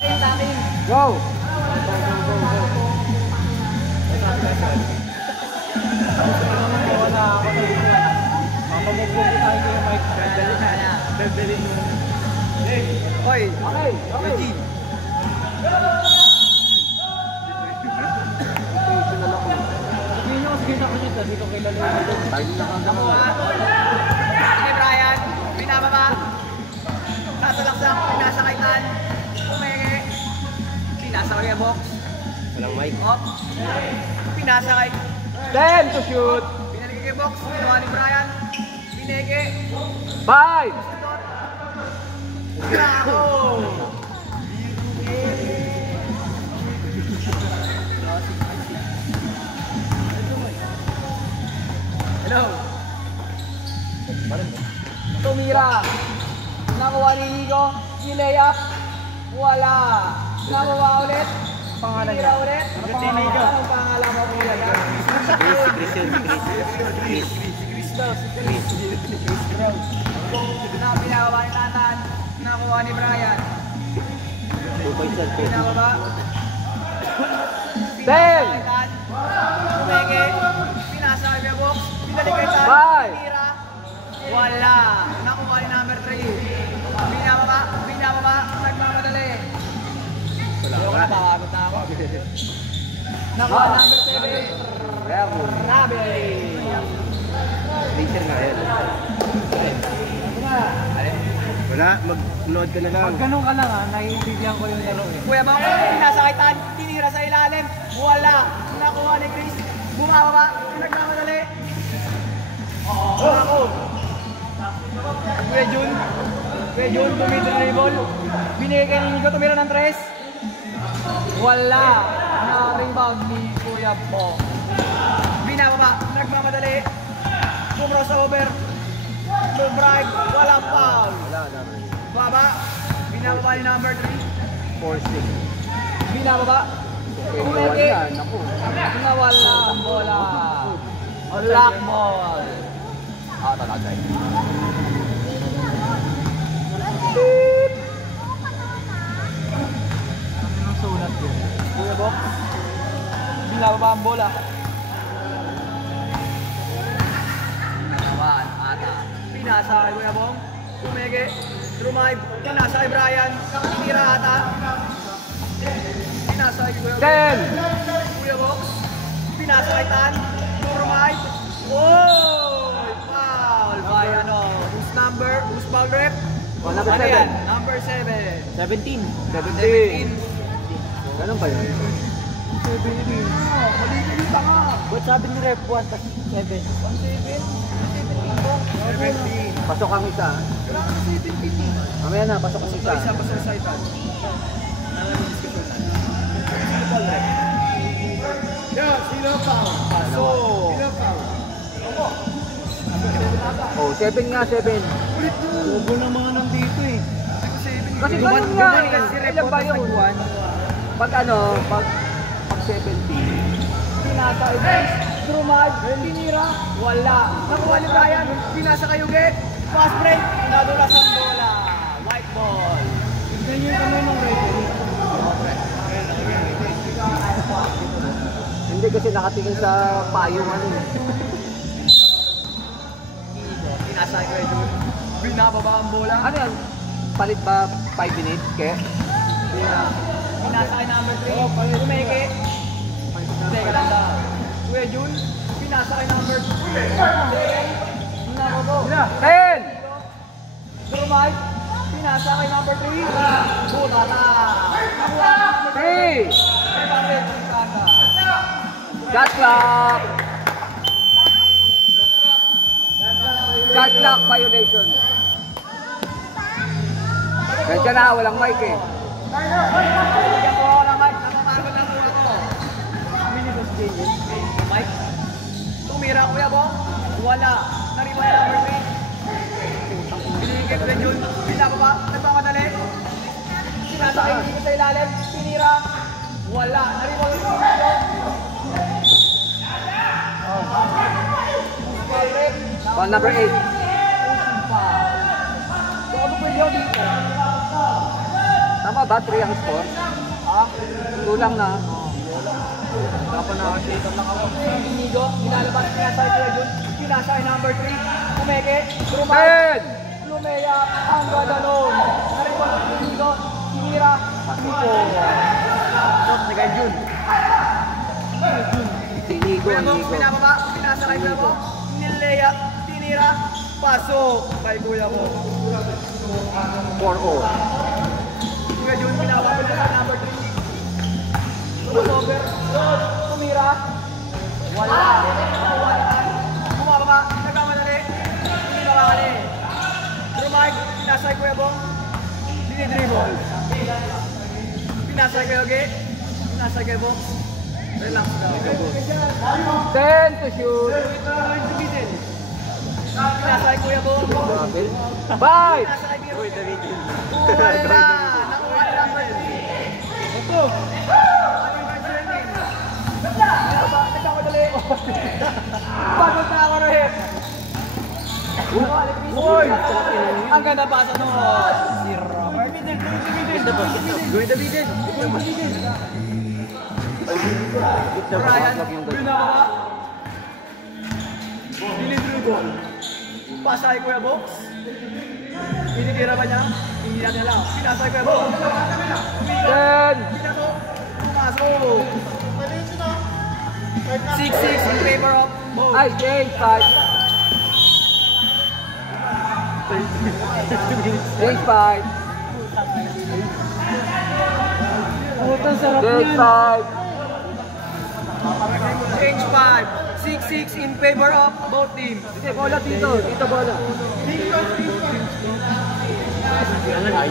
Go! Oy, Okay, okay. sabihin nyo kasi kita ko nito, dito kilala yun. Tayo na kang dalawa. Sige Brian, binababa. Sasalaksak, pinasakay Tan. Pumenge. Pinasakay ang box. Walang mic. Up. Pinasakay. 10 to shoot. Pinaligay kay box. Ginawa ni Brian. Pinege. 5. Bravo! Hello. Tumira. Nakuha ni Nico. Nilayap. Wala. Nakuha ulit. Pangalan Tumira ulit. Anong pangalan mo kuya? Pinababa ni Tatan. Nakuha ni Brian. Pinababa. Ten. Pumenge. Pinasakay niya box. Pinalik kay Tan. 5. Tira. Wala. Nakuha ni number 3. Pinababa. Pinababa. Nagmamadali. Ayoko na, papagod na ako. Nakuha number 7. Bravo. Nabili. Later nga yan. Wala, mag-load ka na lang. Pag ganun ka lang ha, naiintindihan ko yung laro eh. Kuya Bang, pinasakay Tan. Tinira sa ilalim. Wala. Nakuha ni Chris. Bumababa. Nagmamadali. Kuya Jun. Kuya Jun, tumira na yung ball. Binigay kay Nico, tumira ng 3. Wala. Na-rebound ni Kuya Bong. Binababa. Nagmamadali. Crossover. Full drive. Walang foul. Wala, dapat. Baba. Binababa ni number 3. 4-6. Binababa. Umeke. Nawala ang bola. Lock ball. Talaga. Anong sulat yun? Kuya Box. Binababa ang bola. Binababa ata. Pinasa kay Kuya Bong. Tumege. Drive. Pinasa kay Brian. Tinira ata. Pinasa kay Kuya Bong. 10. Kuya Box. Pinasa kay Tan. Drive. Oh! Foul by ano? Whose number? Whose foul rep? Number Ano 7. yan? Number 7. 17. 17. Ganun ba yun? Mali pa nga. Ba't sabi ni Rep 1 tas 7? 17. Pasok ang isa. Wala ka sa 17. Mamaya na, pasok ang isa. Isa pa sa recital. Yeah, sino pa? Paso. Sino pa? Oh, 7 nga, 7. Bobo na mga nandito eh. Kasi ganun nga eh. Ilan ba yun? Pag ano, pag 70. Pinasa kay Drumad, tinira, wala. Nakuha ni Brian, pinasa kay Uget. Fast break, nadulas ang bola. White ball. Ganyan kami ng referee. Hindi kasi nakatingin sa payong ano eh. Pinasa kay Jun. Binababa ang bola. Ano yan? Palit ba 5 minutes? Kaya? Pinasa kay number 3. Tumeke. Teka lang lang. Kuya Jun, pinasa kay number 2. Nako. 10! Drumad, pinasa kay number 3. Buta na. Nakuha. 3! Shot clock! Shot clock violation. Kaya na, walang mic eh. Bigyan ko ako ng mic. Napapagod lang po ako. Minibus James. Mike. Tumira Kuya Bong. Wala. Nariba yung number 3. Binigay Kuya Jun. Pinababa. Nagpamadali. Sinasakay dito sa ilalim. Pinira. Wala. Nariba yung number 3. On number 8. So, ano pwede yun dito? Tama ba? 3 ang score? Ah, Kulang na. dapat nakakita lang ako. Inigo, nilalabas niya sa Kuya Jun. Pinasa ay number 3. Kumeke, Rumay. 10! Lumea, ang gadalon. Nariwan ang Inigo, Sinira, Nico. Shot ni Kuya Jun. Inigo, Kuya Box, Inigo. pinababa, pinasa kay Kuya Box. Nilea, Tinira, pasok kay Kuya Box. 4-0. Kuya Jun, pinababa na sa number 3. Crossover, tumira, wala. Bumababa, nagkamadali, hindi nakakali. Drumag, pinasay Kuya Bong, dinidribble. Pinasay Kuya Oge, pinasay Kuya Bong. Relax daw. 10 to shoot. Pinasay Kuya Bong, 5! pinasay Kuya Bong. Wala, nakuha nila ang first. Ito. Nagkamadali. Pagod na ako rin. Uy! Ang ganda pa sa nung si Robert. Gawin na bidin. Ryan, binaba. Dinidrugo. Pasay Kuya Box. Pinitira ba niya? Hindi natin alam. Pinasay Kuya Box. 10! Pinato. Pumasok. 6-6 in favor of both. Ay, James, 5. James, 5. Putang sarap James, yan. 5. Change 5. 6-6 in favor of both teams. Sige, bola dito. Dito bola.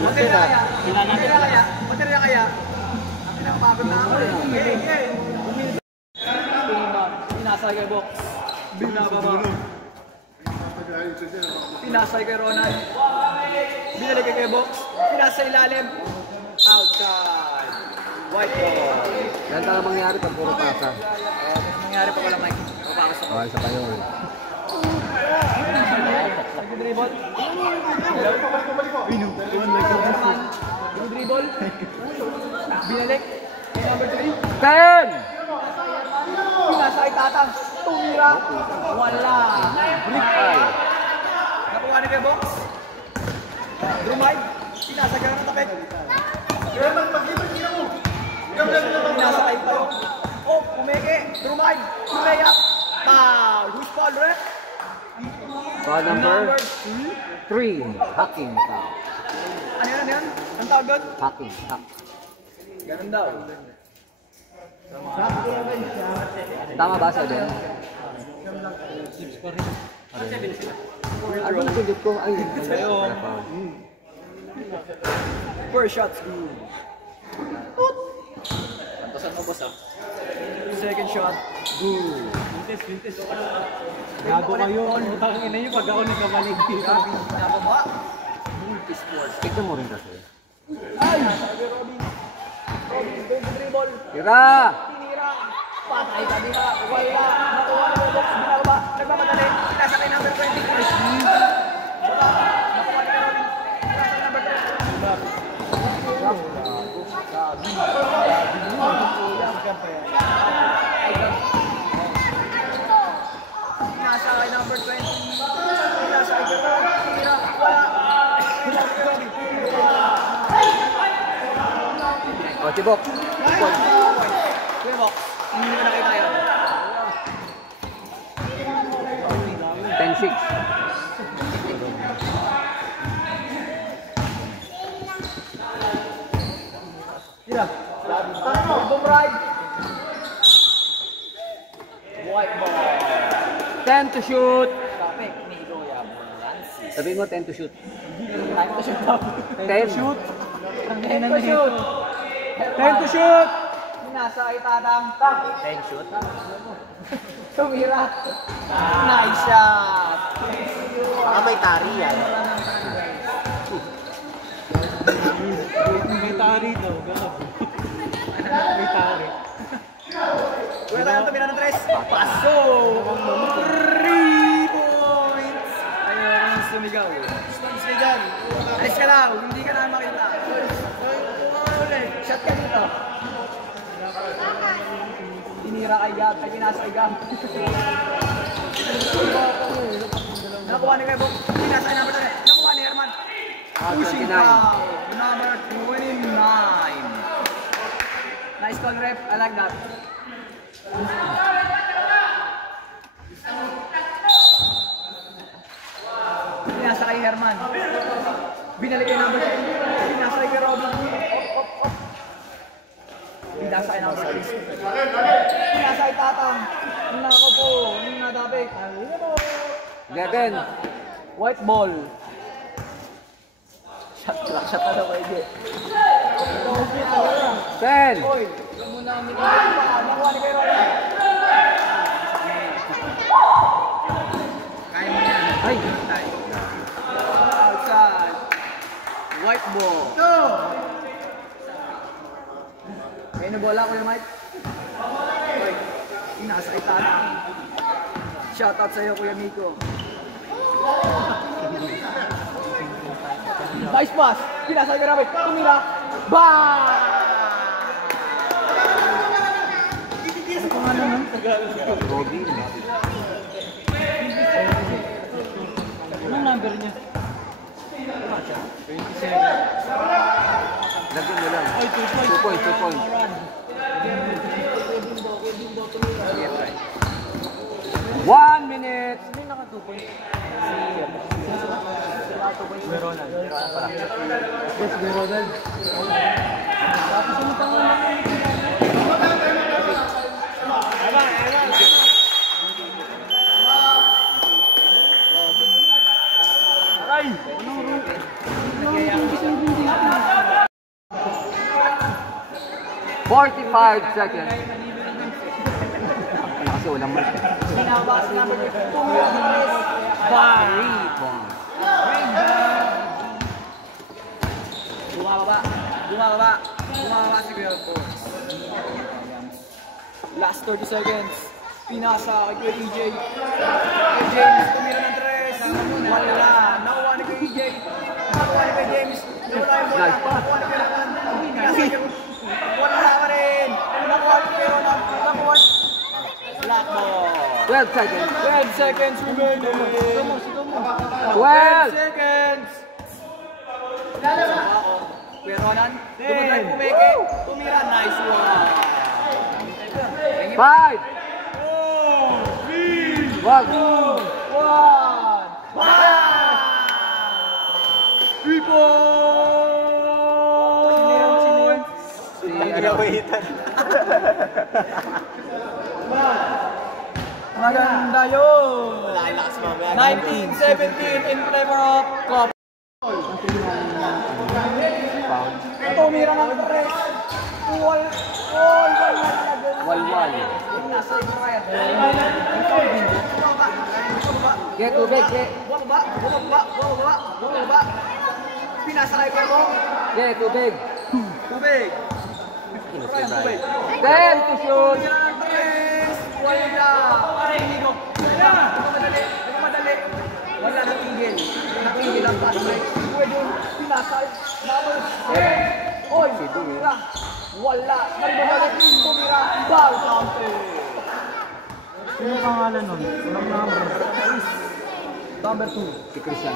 Baterya kaya? Baterya kaya? Baterya kaya? Pinapagod na ako eh. Pinasay kay Box. Binababa. Pinasay kay Ronald. Binalik kay Box. Pinasay ilalim. Outside. White ball. Yan talaga mangyari pag puro pasa. Nangyari pa pala Mike. Papakasok. Okay, isa pa yun. Dribble. Dribble. Binalik. Number 3. 10! Pinasay Tatang. Tumira. Wala. Brick eye. Nakuha ni kay Box. Drumay. Pinasay ka ng takip. Pinasay pa yun. Oh, kumeke. Drumay. Kumeya. Foul. Who's foul, Rep? Foul number 3. Hacking. Foul. Ano yan? Ano yan? Ang tawag doon? Hacking. Hack. Ganun daw. Tama ba sa din? Ano na sundot ko? Ay, Sa'yo. First shot, good. Antasan mo, boss, ah. Second shot, good. Gago kayo. Utang ina nyo pag ako nagkamalig dito. Nababa. Multi-sports. tignan mo rin kasi. Ay! Robin, baby dribble. Tira! Tinira. Patay ka nila. Wala. Nakuha na yung box. Binababa. Nagmamadali. Nasa kay number 20. Baba. Nakuha ni Robin. Nasa number 20. Nasa kay number 20. Nasa kay Robin. Tinira. Wala. O, tibok. Kuya Box, hindi mo nakita yun. 10-6. Tira. Boom ride. White ball. 10 to shoot. Kapek ni Goya Bolansis. Sabihin mo 10 to shoot. Time to shoot daw. 10 shoot. 10 to shoot. 10 to shoot! Nasa kay Tatang. 10 shoot. Tumira. Nice shot. Baka may tari yan. May tari daw. Ganap. May tari. Kuya tayo tumira ng 3. Paso. 3 points. Ayun, sumigaw. Alis ka lang. Hindi ka na makita. tumira kay Gab, ay pinasa kay Gab. Nakuha ni Gab, pinasa kay number 10. Nakuha ni Herman. Pushing foul, number 29. Nice call, ref. I like that. Pinasa kay Herman. Binalik kay number 10. Pinasa kay Robin. Pinasa kay number 6. Pinasa kay Tatang. Nako po. Nadabik. 11. White ball. Shot clock. Shot na daw kayo. 10. Oy. Muna kami. Nakuha ni kay Robin. Kaya mo yan. Ay. Outside. White ball. May nabola ko yung Mike. Oy. Inasa kay Tatang. Shoutout sa'yo, Kuya Miko. Nice pass! Pinasa kay Robin. Tumira. Bang! Robin. Anong number niya? Lagyan mo lang. Ay, 2 points, 2 points. Run. 1 minute. May naka 2 points. Meron pala. Yes, Ronald. Tapos ano pang Aray! Anong route? 45 seconds. Kasi walang mark. Pinabas number 2. Tumira. Rebound. Bumababa. Bumababa. Bumababa si Kuya Paul. Last 30 seconds. Pinasa kay Kuya EJ. Kay James, tumira ng 3. Wala. Nakuha ni Kuya EJ. Nakuha ni Kuya James. Nakuha ni Kuya Herman. Wala pa rin. Nakuha ni Kuya Ronald. Nakuha. Black ball. 12 seconds. 12 seconds remaining. 12. Seconds. Kuya Ronald. Dumadrive pumeke. Tumira. Nice one. 5. Wag. 1. 3 points! Maganda yun! 19-17 in favor of Club. Tumira ng 3. Walwal. Nasa Israel. Get tubig, get. Bumaba. Pinasa kay Kuya. Get tubig. Tubig. 10 to shoot. Wala. Inigo. Madali. Wala na tigil. Natigil ang pass break. Pwede yung pinasa. Oy, tumira. Wala. Naribabalik. Tumira. Ball counter. Sino pangalan nun? Anong number? Number 2. Si Christian.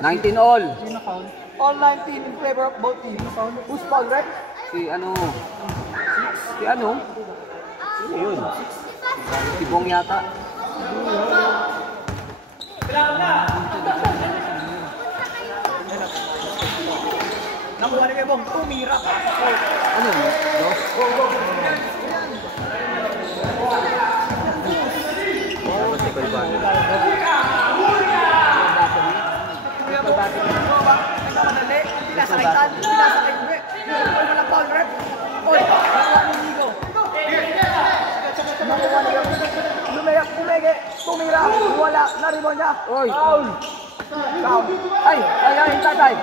19 all. Sino count? All 19 in favor of both teams. Who's foul, ref? Si ano? Yun. Si Bong yata. Nakuha ni Bong. Tumira. Ano? No? Dapat si Colbano. Nagkamadali. Pinasa kay Tan. Pinasa kay Gwe. Walang foul, ref. Oy, nakuha ni Nigo. Nakuha ni Gwe. Lumege. Tumira. Wala. Naribon niya. Oy. Foul. Ay, tatay.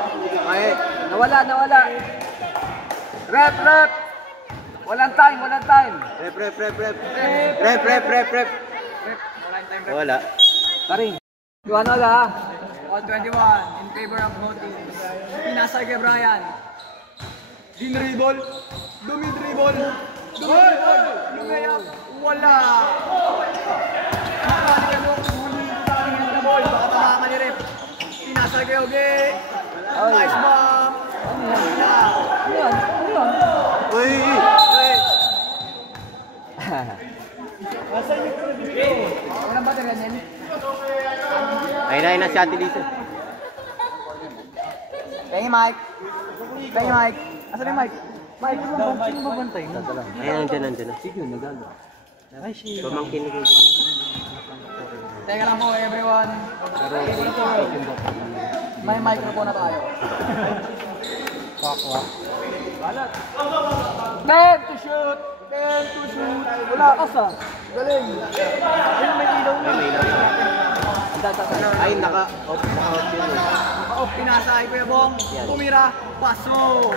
Ay, nawala. Rep. Walang time. Rep. Wala. Karing. Ano la? 121 in favor of both teams. Pinasa kay Brian. Dinribble. Dumidribble. Lumiyap. Wala. Nakakali ka doon. Huli ko sa akin yung ball. Baka tamaan ni Rep. Pinasa kay Oge. Nice bomb. Wala. Uy! Walang ba talaga yan? Ay na si Ate Lisa. Thank you, Mike. Thank you, Mike. Asan yung Mike? Mike, Sino ba bantay? Ayan, nandiyan na. Sige, nagano. Ay, si... Pamangkin ko. Teka lang po, everyone. May microphone na tayo. Pakwa. 10 to shoot! 10 to shoot! Wala. Asa? Galing. Ayun, may ilaw na. Ay, naka-off yun. Naka-off, pinasa ay Kuya Bong. Tumira, paso.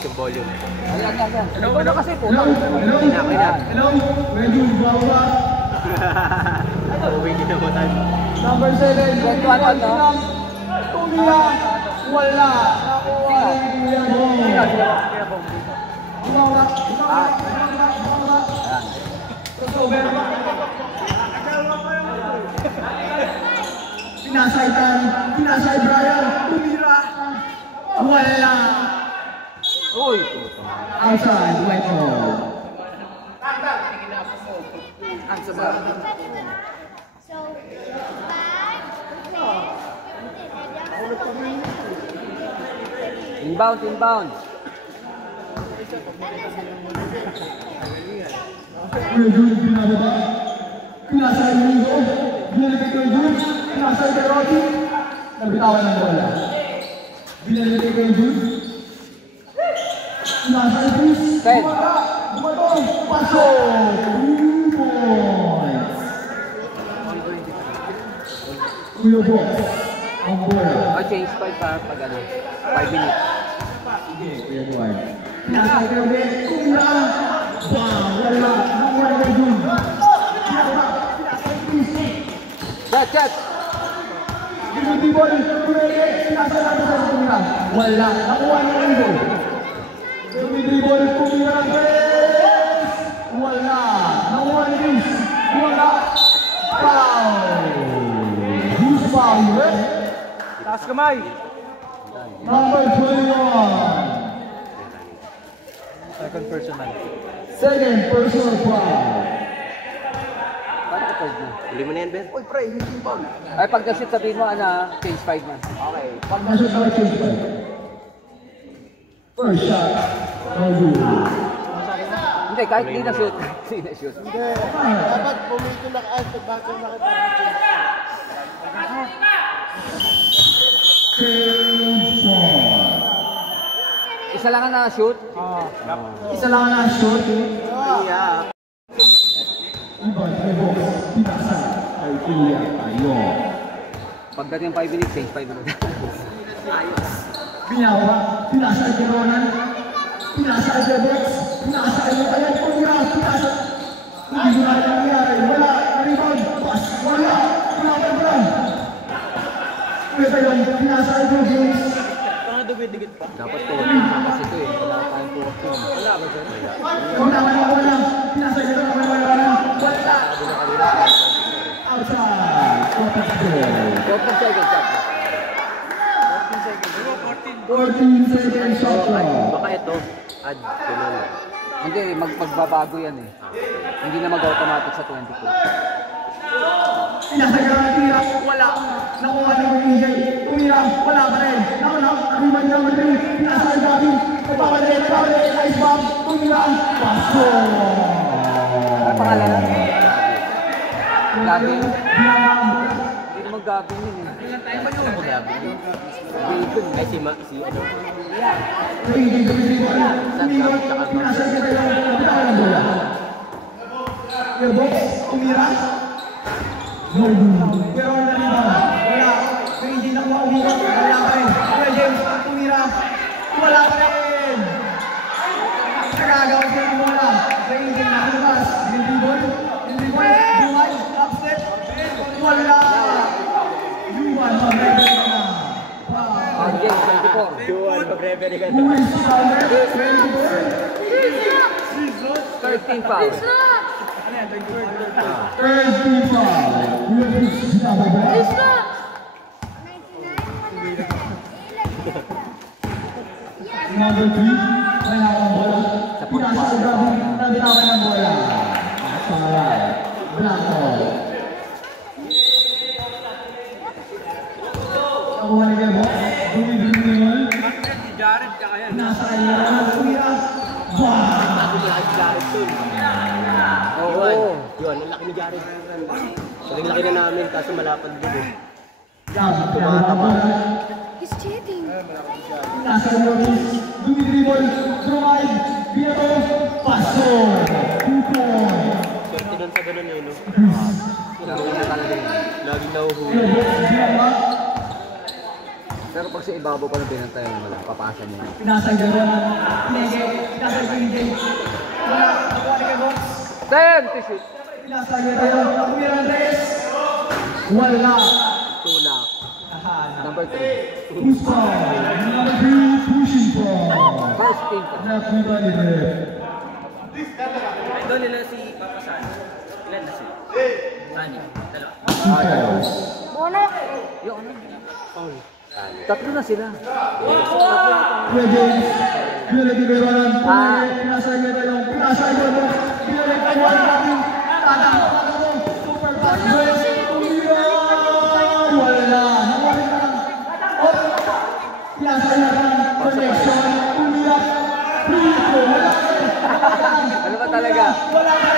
Yung volume. Ayan. Ikaw na kasi po. Okay na. Hello? Ready, bawa. Uwi din ako tayo. Number 7. Kwentuhan no? Tumira, wala. Nakuha ni Kuya Bong. Wala. Pinasay Brian, tumira, wala. Uy! Outside, white ball. Ang sabay. Inbound. Kuya Jules binababa. Pinasay Mingo. Binalagay Kuya Jules. Pinasay kay Rocky. Nabitawan ng bola. Binalagay Kuya Jules. Pinasay Chris. Ten. Bumatong. Paso. 2 points. Kuya Box. Ang bola. Change 5 pa pag ano. 5 minutes. Sige, Kuya Boy. Pinasay kay Rocky. Kumila. Wala. Nakuha ni Kuya Jules. Chat! Binibol, nasa natin sa tumira. Wala, nakuha ng Indo. Binibol, tumira ng Chris. Wala, nakuha ni Chris. Wala, foul. Who's foul, eh? Taas kamay! Number 21. Second personal. Second personal foul. Paano ka third na? Huli mo na yan, Ben? Uy, pre, hindi foul. Ay, pag na-shoot sabihin mo, change 5 na. Okay, pag nasa sa change pa. First shot, no good. Hindi, kahit di na-shoot. Hindi na-shoot. Dapat pumito na ka sa bago makapag-change. Change point. Isa lang ang na-shoot. Isa lang na shoot. Yeah. Iba, may box. Pinasa kay Kuya tayo. Pagdating ng 5 minutes, change 5 na. Binawa, pinasa kay Ronan. Pinasa kay Bex. Pinasa kay Matayan. Kuya, pinasa. Hindi ko na nangyari. Wala. Rebound. Pass. Wala. Wala. Kuya tayo, pinasa kay James. Dapat po. Kasi ito eh. Wala tayong puwak yun. Wala ba dyan? Wala. Pinasa kay Ronan. Wala. Outside. 14 seconds. 14 seconds shot clock. Baka ito, add ganun. Hindi, magbabago yan eh. Hindi na mag-automatic sa 22. Pinasagaran ng tira, wala. Nakuha ni Kuya Tumira, wala pa rin. Nakuha number 3, pinasa kay Bobby. Nagpapalagay, ice bomb, Tumira, paso. Ano pangalan na? Gabi? Binang. Hindi naman Gabi yun eh. Ano ba yun? Bacon. Ay, si ano? Pinasa kay Tayo, nabitawan ng bola. Airbox, Tumira. No good. Pero na rin ba? Wala. Kaya hindi nakuha umiyak. Wala pa rin. Kuya James, Tumira. Wala pa rin. Nakagawin siya ng bola. Kaya hindi nakulabas. Hindi ball. Duman. Upstep. Wala. Duman. Mag-referee ka na. Again, 24. Dual, pag-referee ka Who is number 24? 13 fouls. Number 3, may hawak ang bola. Pinasa sa grabe, nabitawan ng bola. Saray, Blanco. Nakuha ni Gabo, bumibili ngayon. Nasa kanya na tumira. Oo. Yun, ang laki ni Jared. Ang laki na namin, kaso malapad din eh. Tumatama. He's cheating. Nasa Loris, dumidribol, drive, binato, paso, 2 points. Swerte doon sa ganun eh, no? Laging nahuhuli. Pero pag sa ibabaw pa ng pinantayan mo lang, papasa niya. Pinasang gano'n ng Pinege, pinasang Pinege. Nakuha ni Gabo. 10 to shoot. Pinasang gano'n, Kumira Andres. Wala. Tulak. Number 3. Pusa, number 3, pushing ball. First team. Nakuha ni Rep. Idol nila si Papa San. Ilan na sila? Sani. Dalawa. Bono. Yung ano? Tatlo na sila. Kuya James, Kuya Tiberonan, pinasang gano'n, pinasang gano'n. Pinasang gano'n natin. Tatang, super pass. Kumira, wala. Nakuha ni pinasang gano'n, connection, kumira. Ano ba talaga? Wala ka.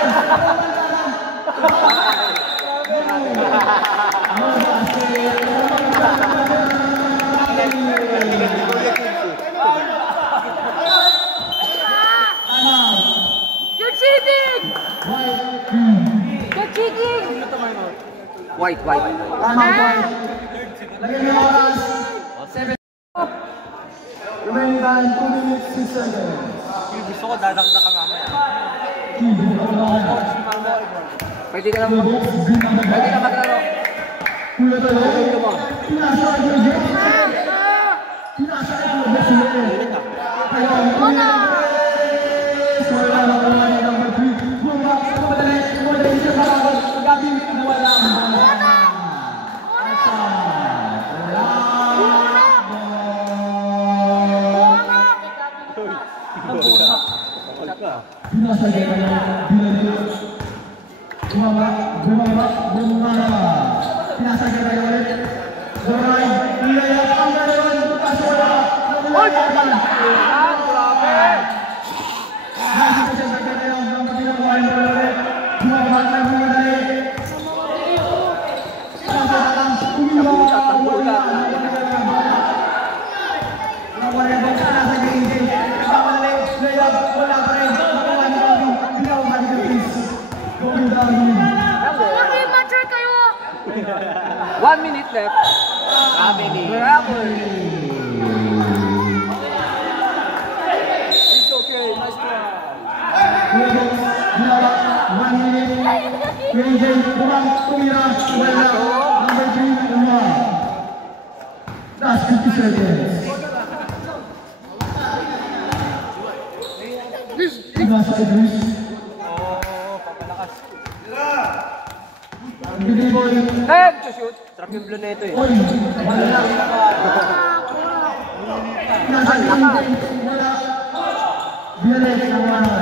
You're cheating. You're cheating. White. Tama, boy. Lagyan niyo oras. 7. Remaining time, 2 minutes, 6 seconds. Gusto ko dadagdag ka mamaya. Pwede ka lang maglaro. Kuya tayo. Pinasa ang James. Pinasa ang James. Bono. Wala na wala ni number 3. Bumba sa madali. Wala siya sa laban. Gabi wala ang bola. Pinasa niya na binalik. Bumaba. Pinasa niya na ulit. Doray, ilayap ang gano'n. Kasola. Grabe! Nasa siya sa kanya ng pinakuha niya ulit. Bumaba na bumalay. Pinasa na lang. Wala. Nawala ba sa nasa gilid? Nagkamalali. Layap. Wala pa rin. Nakuha niya kami. Pinakuha niya please. Going down here. Mag-mature kayo. 1 minute left. Grabe. It's okay, nice try. One minute. PJ, kurang tumira. Wala. Number 3, Uma. That's 50 seconds. Nasa Idris. Biniboy. 10 to shoot. Trap yung blue na ito eh. Oy, wala. Nasa Idris. Wala. Bialik ng mga.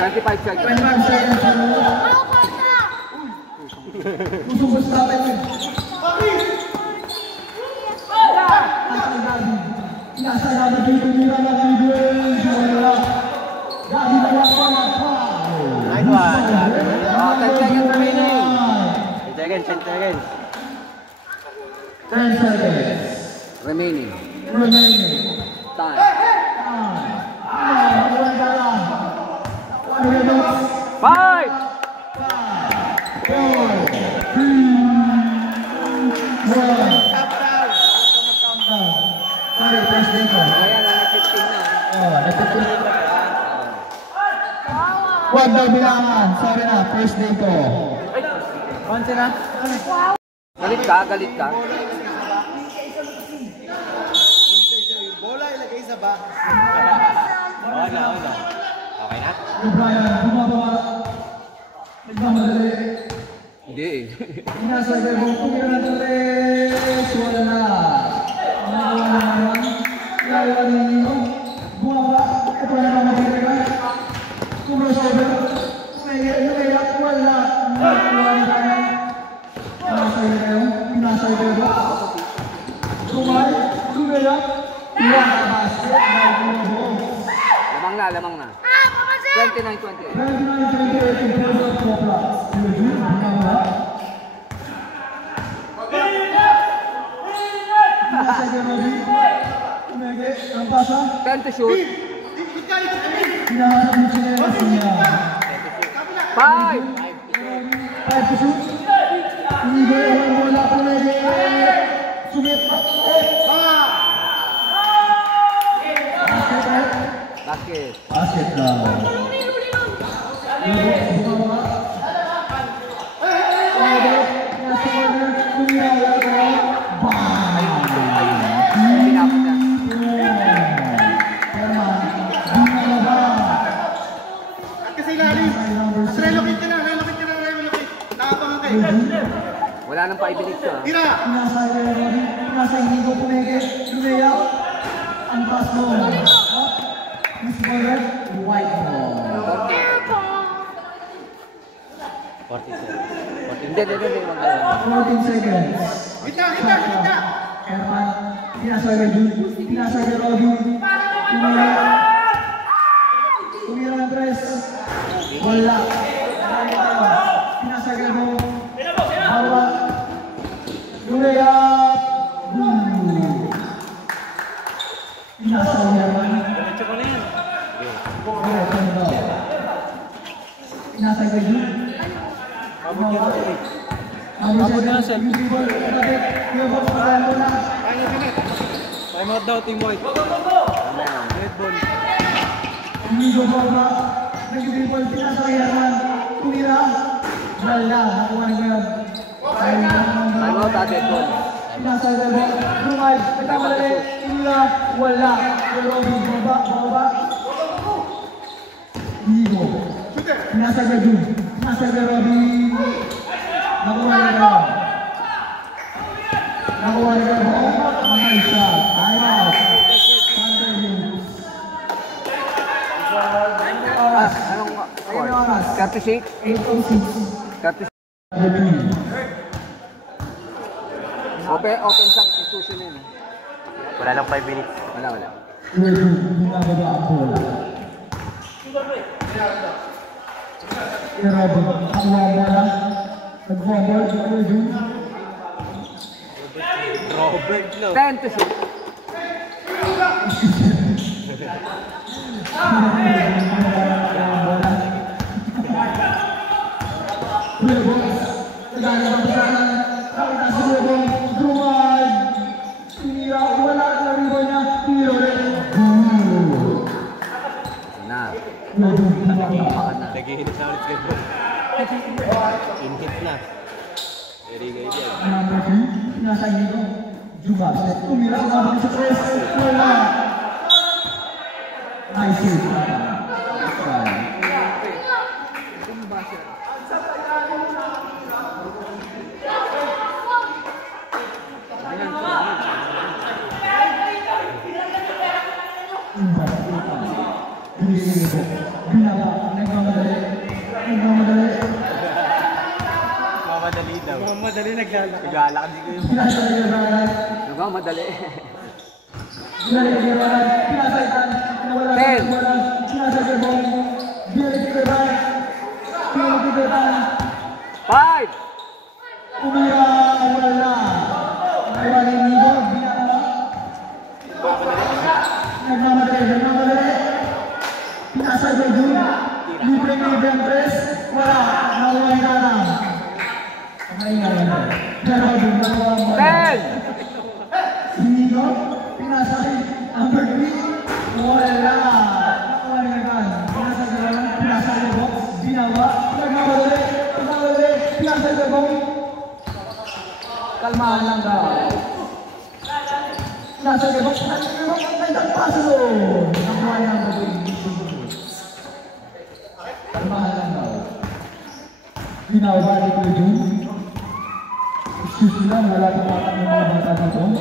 25 seconds. 25 seconds. Ano pa na? Gusto mo sa atin. Nasa namin dito nila na Miguel. Wala. Gabi na lang pa na pa. Nice one. 10 seconds remaining. 10 seconds. 10 seconds. Remaining. Remaining. Time. Walang dala. 1 minute. 5. 4, 3, 1. Sorry, press dito. Ayan, nag-15 na. Nagpapilin na. Huwag daw bilangan. Sorry na, first dito. Konti na. Galit ka. Bola ilagay sa ba? Okay na? Brian, bumababa. Nagmamadali. Hindi eh. Nasa gagawin kung yun ang tres. Wala na. Nagawa na naman. Nagawa na ninyo. Bumaba. Ito na naman matira. Crossover. Kumaya. Wala. Nagawa ni Brian. Pinasay kayo. Pinasay kayo ba? Kumaya. Wala. Basket. Lamang na. Ah, papansin! 29-28. 29-28 in favor of Popla. Eugene, bumababa. Nasa Garobi. Umege, ang pasa. 10 to shoot. Hinahanap yung sinelas niya. 5. 5 to shoot. Umege, ang bola. Umege. Sumit. Basket. Basket daw. Bumababa. Umege. Nasa corner. Kumiyaya ko. Pinapos na. Kasi ilalim. Relocate ka na. Nakapangan kayo. Wala nang paibinig siya. Tira! Nasa Inigo Pumege, Lumea, ang pass mo. Miss Boyer, white ball. 47. Hindi. 14 seconds. Kita! Erman, pinasa kay Jun, pinasa kay Robin. Tumira ng press. Wala. Pinasa kay Mo. Bawa. Lumea. Pinasa kay Erman. Pinasa kay Jun. Abot na sa Time out daw, Team White. Red ball. Inigo Borba, nag-dribble, pinasa kay Herman, tumira, wala, nakuha ni Grab. Time out at dead ball. Pinasa kay Herman, Brumay, nagkamalali, tumira, wala, kay Robin, baba. Inigo, pinasa kay Jun, pinasa kay Robin, nakuha ni Grab. Nakuha ni Grab, nice shot, time out. Anong score? 36? 8:06. 36. Open substitution yun. Wala lang 5 minutes. Wala. Bumababa ang bola. Robin, ang bola. Nag-fumble, Jun. Robert, no? 10 to shoot. Nag-hit sa ulit ka. In-hit na. Very good yan. Number 3, nasa inyo. Jumab. Tumira naman sa press. Wala. Nice hit. Mamadali daw. Madali naglalakad. Naglalakad din kayo. Nagmamadali. 5. Umira, wala. Nagmamadali niyo, nagmamadali. Pinasa kay Jun, libre ng press, wala, nawala na lang. Pero Jun, nakuha mo. 10. Inigo, pinasa kay number 3, wala. Nakuha na lang. Pinasa kay box, ginawa, nagmamadali, pinasa kay box. Kalmahan lang daw. Nasa kay box, may nagpaso. Nakuha na lang. Binawa ni Kuya Jun. Excuse me lang, wala tumatak ng mga bata dito.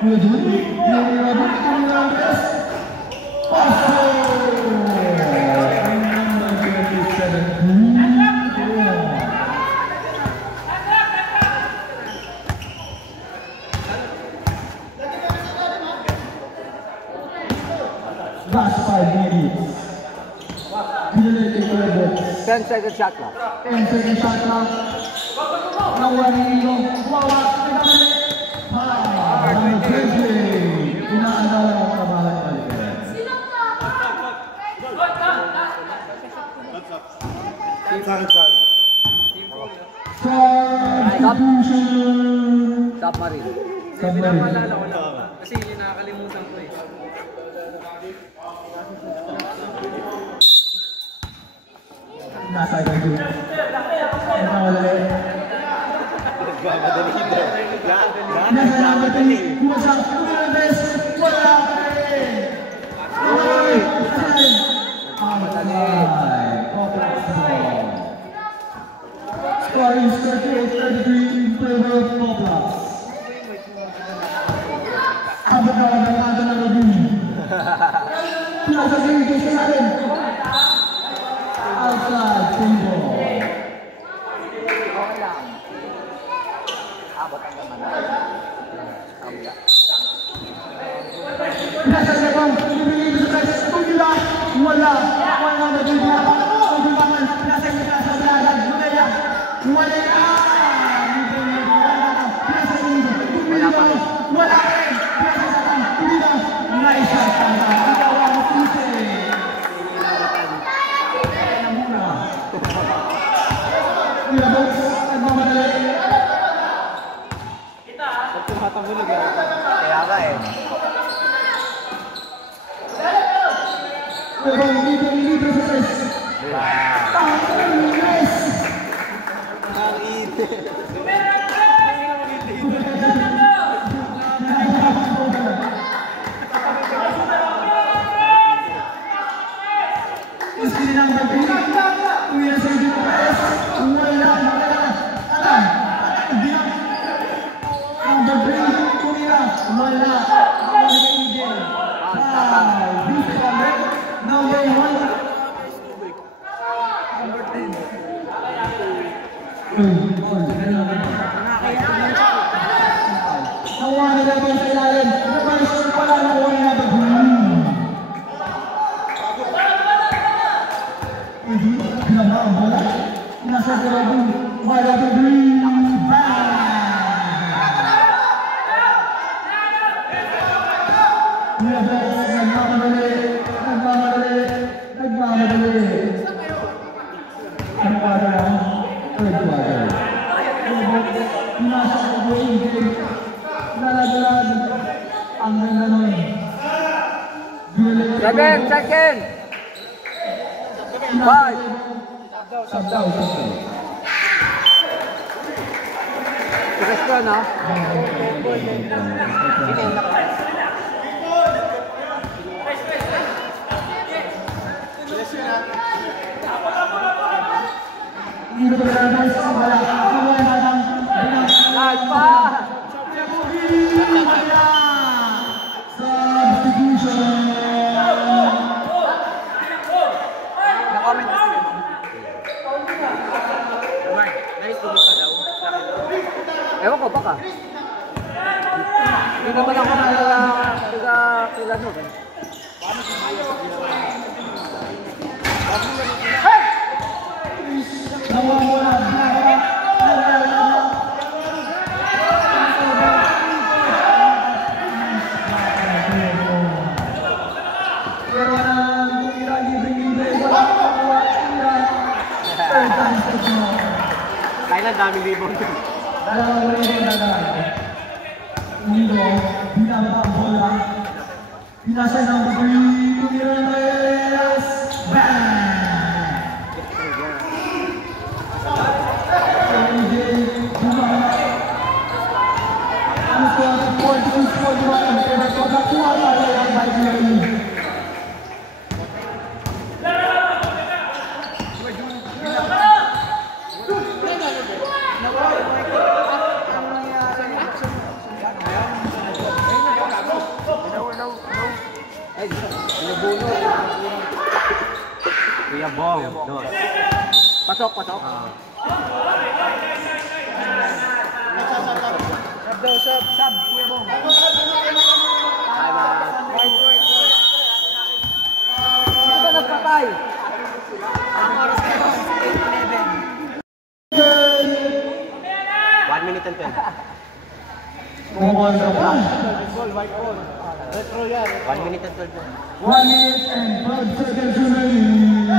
Kuya Jun, nililabot ito ni Rambes. Paso! Number 27. Last 5 minutes. Pinalagay ko na box. 10 second shot lang. 10 second shot lang. Nawa ni Nino. Wawa. Number 20. Inaandala ang kabahan balik. Substitution. Submarine. Submarine. Kasi nakakalimutan ko eh. Nasa agad yun. Nakamalali. Nasa natin. Kumasak. Kumalas. Wala pa rin. Score is 38-33 in favor of Poblas. Abot na lang ang ng review. Pinasagay ito sa natin. Outside table. Nasa labang, ibigay sa press, pagkila, wala magiging pagkulangan, nasa ika sa lalag, wala wala rin, nasa sakang, pagkila, naisa sa ikaw ang pusi. Nilabos, nagmamadali. Kaya nga eh. Nilabos, libre sa press. Ang ite. Meski ng bagay, umira sa ito press. Wala. Ang bagay, umira. Wala. Number 1. Nawa na lang sa ilalim. Napanisyon pala na wala na bagay. Hindi, pinama ang bola. Nasa Garabu. Wala bagay. Nagmamadali. Ang para lang, third quarter. Nasa Garabu. Nalaglag. Ang ganda nun. 7 second. 5. Sabdaw. Press ko na. Hindi ko na-realize ang wala. Nice pass. Substitution. Na-comment na sila. Ewan ko, baka. Hindi naman ako kila no. Kailan daming rebound. Dalawang rebound na lang. Nino, binaba ang bola. Pinasa ng bagay. Tumira na yes! Bang! Ang score 46-41. Pero pagkakuha tayo ang bagay. Sinubuno. Kuya Bong. No. Pasok. Sab daw, sab. Kuya Bong. Time out. Sino ba nagpatay? Ang oras kayo, 8:11. 1 minute and 12. Kumukuha ka pa. 1 minute and 12 na. 1 minute and 12 seconds remaining.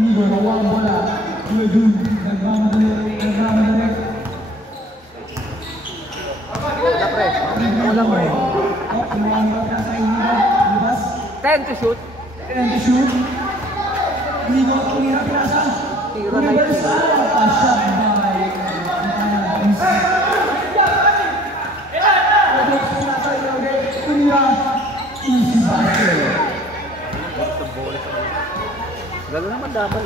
Igo na wang bola. Ledun, nagmamadali. Napres. Wala mo. Kumuha ka sa inyo. Libas. 10 to shoot. And to shoot. Igo, tumira pinasa. Tira na yun. A shot by easy basket. Gano'n naman dapat.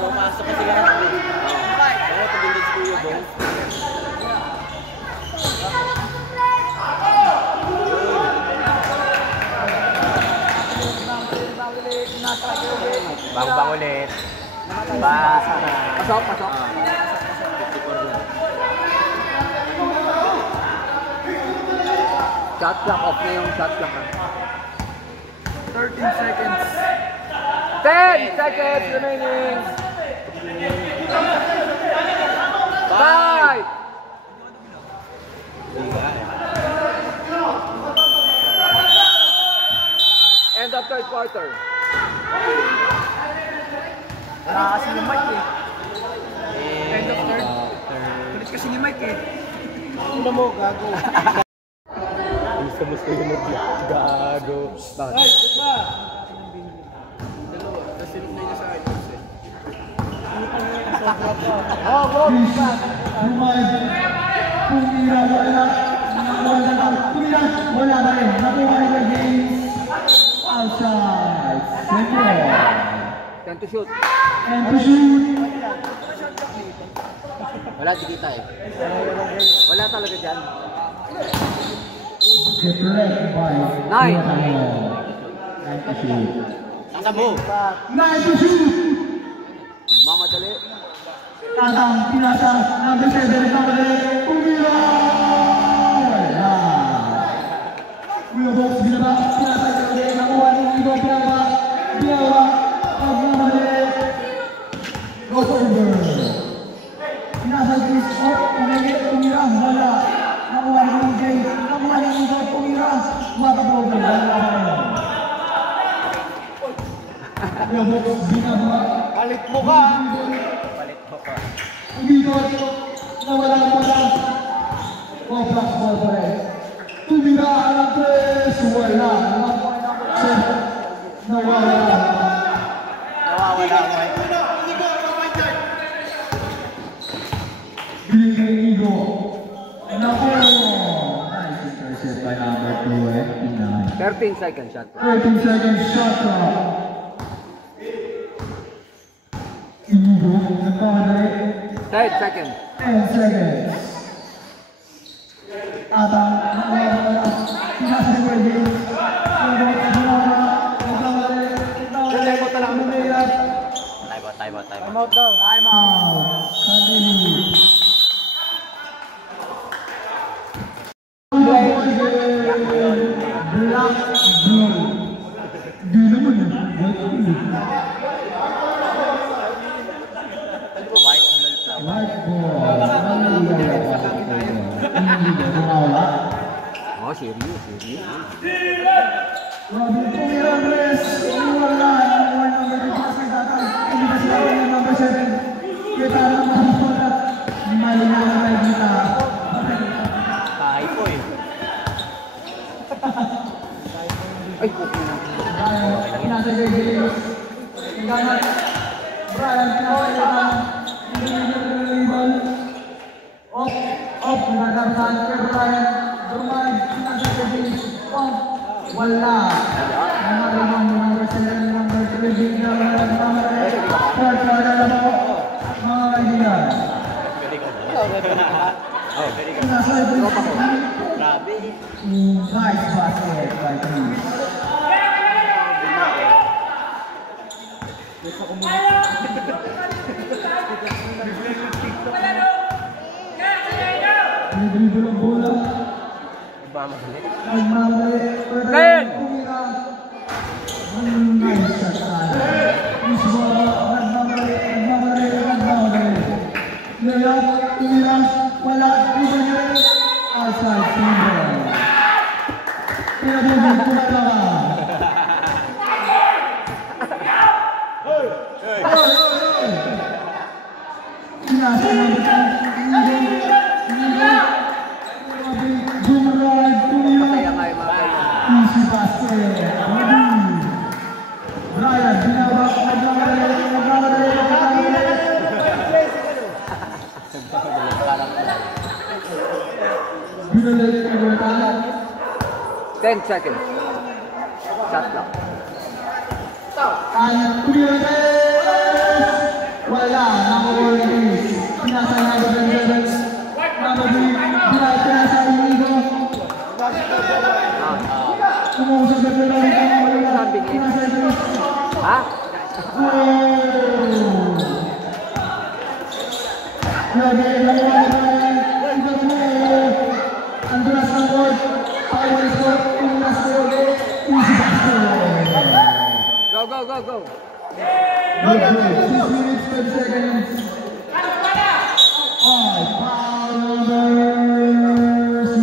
Pumasok kasi ka na. Oo, pag-indit si Kuya Bong. Bang ulit. Basa na. Pasok. 54 na. Shot clock. Off na yung shot clock. 13 seconds. 10 seconds remaining. 5. End of third quarter. Wala kasi ni Mike eh. End of third. Kulit kasi ni Mike eh. Ano mo, gago? Gusto yun mo. Gago. Ay, diba? Oh, bro. Tumira, wala ba rin. Nakuha yung games outside. Simple. 10 to shoot. And to shoot. Wala, di kita eh. Wala talaga dyan. Separate by 9. 9 to shoot. Sasabo. 9 to shoot. Nagmamadali. Tatang pinasa. Number 7. Nagmamadali. Tumira. Wala. Kuya Box binaba. Pinasa yung games. Nakuha ng Igo. Pinaba. Nagmamadali. Go over. Pinasa yung games. Tumira. Wala. Nakuha ng games. Nakuha ng Igo. Tumira. Matapogan. Wala. Kuya Box binaba. Palit mo ka. Umikot, nawala ang bola. Flash ball pa rin. Tumira ang tres, wala. Nawala. Binigay Igo. Naku. Nice intercept by number 29. 13 seconds shot. 13 seconds shot clock. Igo, nagkamadali. 10 seconds. 10 seconds. Atang, pinasa yung games. Time out. Time out daw. Time out. Kanili. Black blue. Di naman yun. White ball. Hindi na nawala. Oh, serious. Robin Pumiranres. Wala. Wala number 2 sa datang. Hindi na sila yung number 7. Kita na mga mali na may kita. Tahay po eh. Ay, okay na. Pinasa yung games. Tingnan. Brian, pinasa yung Off, nagkaroon kay Brian. Durman, pinasa yung games. Off, wala. Number 7, number 3, bigla na number 8. Fourth quarter na po, mga kaibigan. Pinasa yung games. Grabe. Nice basket by Chris. Dribble ang bola. Nagmamali. Ten! Nice shot tayo. Mismo, nagmamali. Layup, tumira, wala, dribble, outside, single. Pinabugin, kumalawa. Pinasa ng easy basket. Brian, binawa, binalik ang bertahan. 10 seconds. Shot clock. Kaya Kumilates! Wala, nakawalis. Pinasa na ba ng Rebels? Namabili, pinasa Inigo. Kumusap na pala ang wala. Pinasa Inigo. Ha? Grabe, nakuha na Andras ng court, power score, Andras ng easy basket. Go, go, go, go. Good, 6 minutes, 30 seconds. Foul number 6.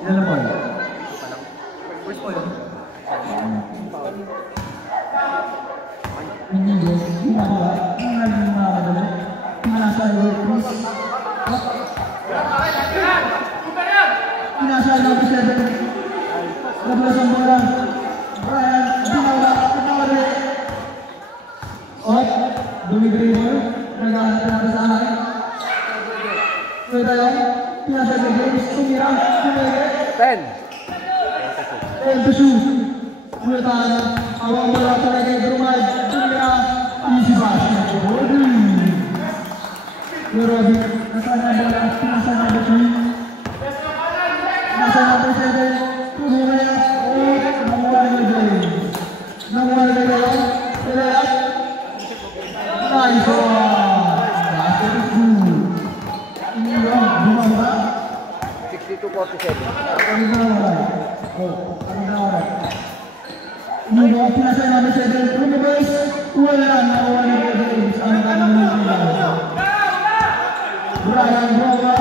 Ilan naman? First po yun. Hindi ko, ginagawa. Ang naging mga madali. Pinasa yung Chris. Pinasa yung number 7. Labas ang bola. Brian, binawa, pinawari. Op, dumidribble. Naghahanap natin sa akin. Pwede tayo. Pinasa yung James. Tumira. Tumira. 10. 10 to shoot. Pwede tayo. Awang bola talaga yung Brumad. Tumira. Easy basket. Robi, nasaan ang bola? Pinasa number 3. Nasa number 7. Tumira. Namuha na James. Namuha na James. Nice one. Basket is good. Iniwan. Bumaba. 62-47. Ano na wala? Ano na wala? Iniwan. Pinasa number 7. Lumabas. Wala. Nakuha na James. Ang tanong nila. Brian, bumaba.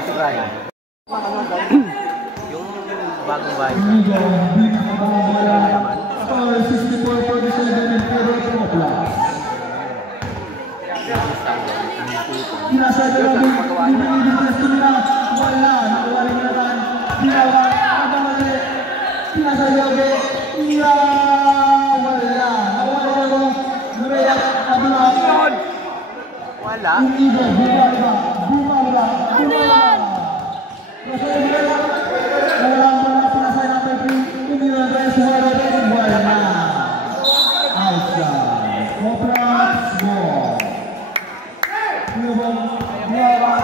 Si Brian. Yung bagong bahay. Score 64-47 in favor of Mopla. Pinasa Robin, binibiglas tumira. Wala, nakuha rin naman. Ginawa, nagkamali. Pinasa Yobe, wala. Nakuha rin naman. Nureya, Abdullah. Wala. Inigo, bumaba. Ano yan? Nawalang bola, pinasa number 3. Tumira rin sa Robin. Wala. Outside. Mopra's ball. Bumawa.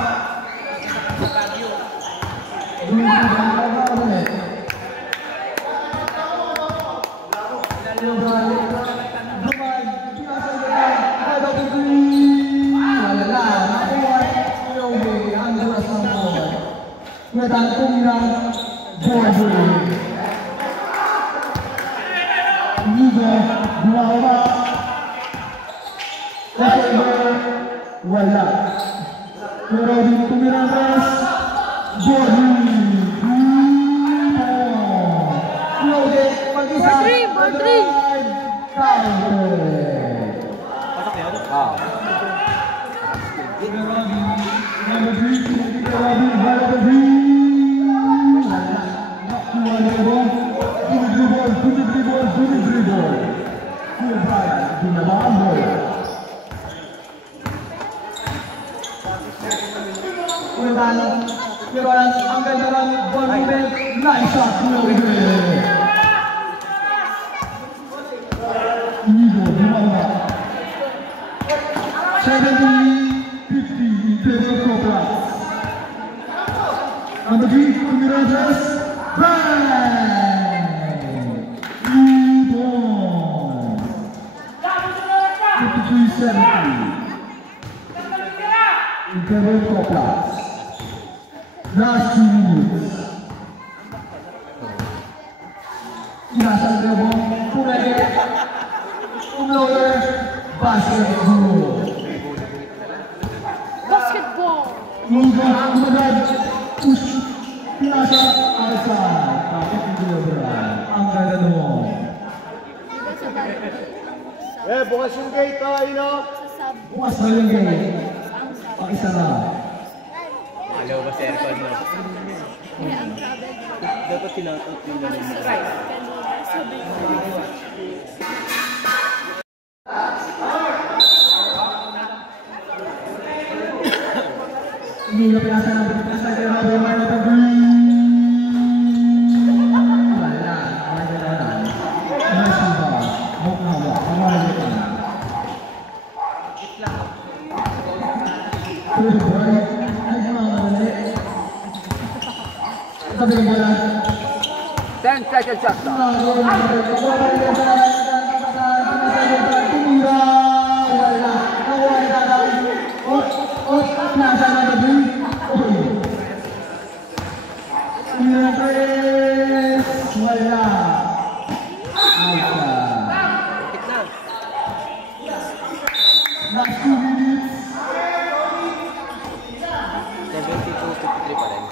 Wala. Pero di tumirang res. Ball three. Kiranan ang ganda ng ball movement. Nice shot, Kuya Miguel. Nibo, bumaba. 70-50 in favor of Cobras. Number 3, Kumirantes. Bang! Nibo. 53-70. In favor of Cobras. Last 2 minutes. Nasa Gabon, Pumege, Umloader, Basketball. Basketball. Umagad, push, pinasa, outside. Tapos hindi labran. Ang ganda mo. Bukas yung gate, Ino. Bukas na yung game. Ang isa na. Alaw ba sa aircon mo? Dapat tinatot yung ganun mo. Hindi na pinasa ng pinasa kay Robert Marlon wala. Wala na. Nice ba? Mukhawa. Kamali ka. Good boy. Ay, mga mali. Sabi ko na. 10 seconds shot. Last 2 minutes. 72-53 pa rin.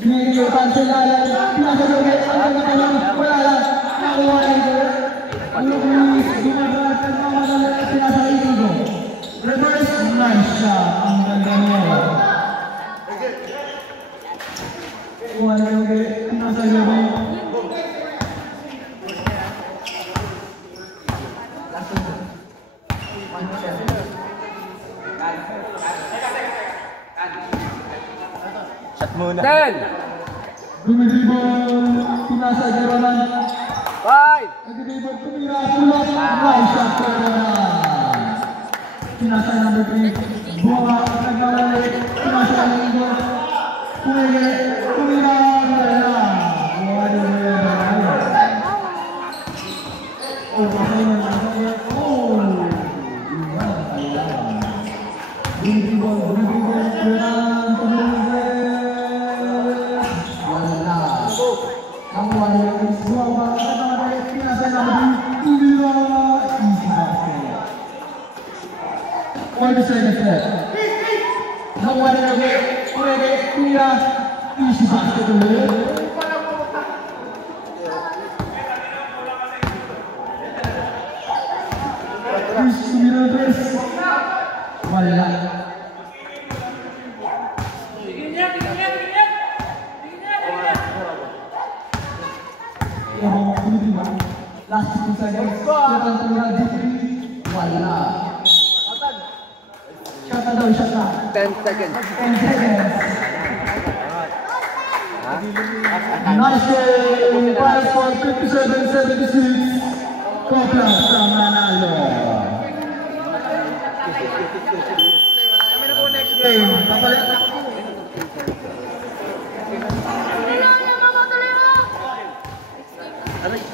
Binigyan sila pinasa joget ang kanilang wala lang nakuha nito. Lumis gumagamit ng mga madali pinasa ito. Reverse nice shot ang ganda mo. Wala yung pinasa joget. Shot muna. 10, Dumidribol, pinasa Jeranan. 5, Nagdribol, tumira, pulas, nice shot ko naman. Pinasa number 3, bunga, naglalali, pinasa linggo. Pumili, tumira, wala. Wala na. Oh, masaya na, masaya. Oh, iwan, ayan. Dumidribol, Jeranan, tumira. Wala. Ang wala is buwa, katama pinasa naman tumira, easy basket. 40 seconds left. Ang wala naman, tumira, easy basket ulit. Tumira tres. Wala. Last 2 seconds. Silakan tumira D3. Wala. Shot na daw, shot na. 10 seconds. 10 seconds. Nice game. Final score 57-76. Cobras ang nanalo. Next game. Papalit. Wala na, mama, tuloy mo. Nice.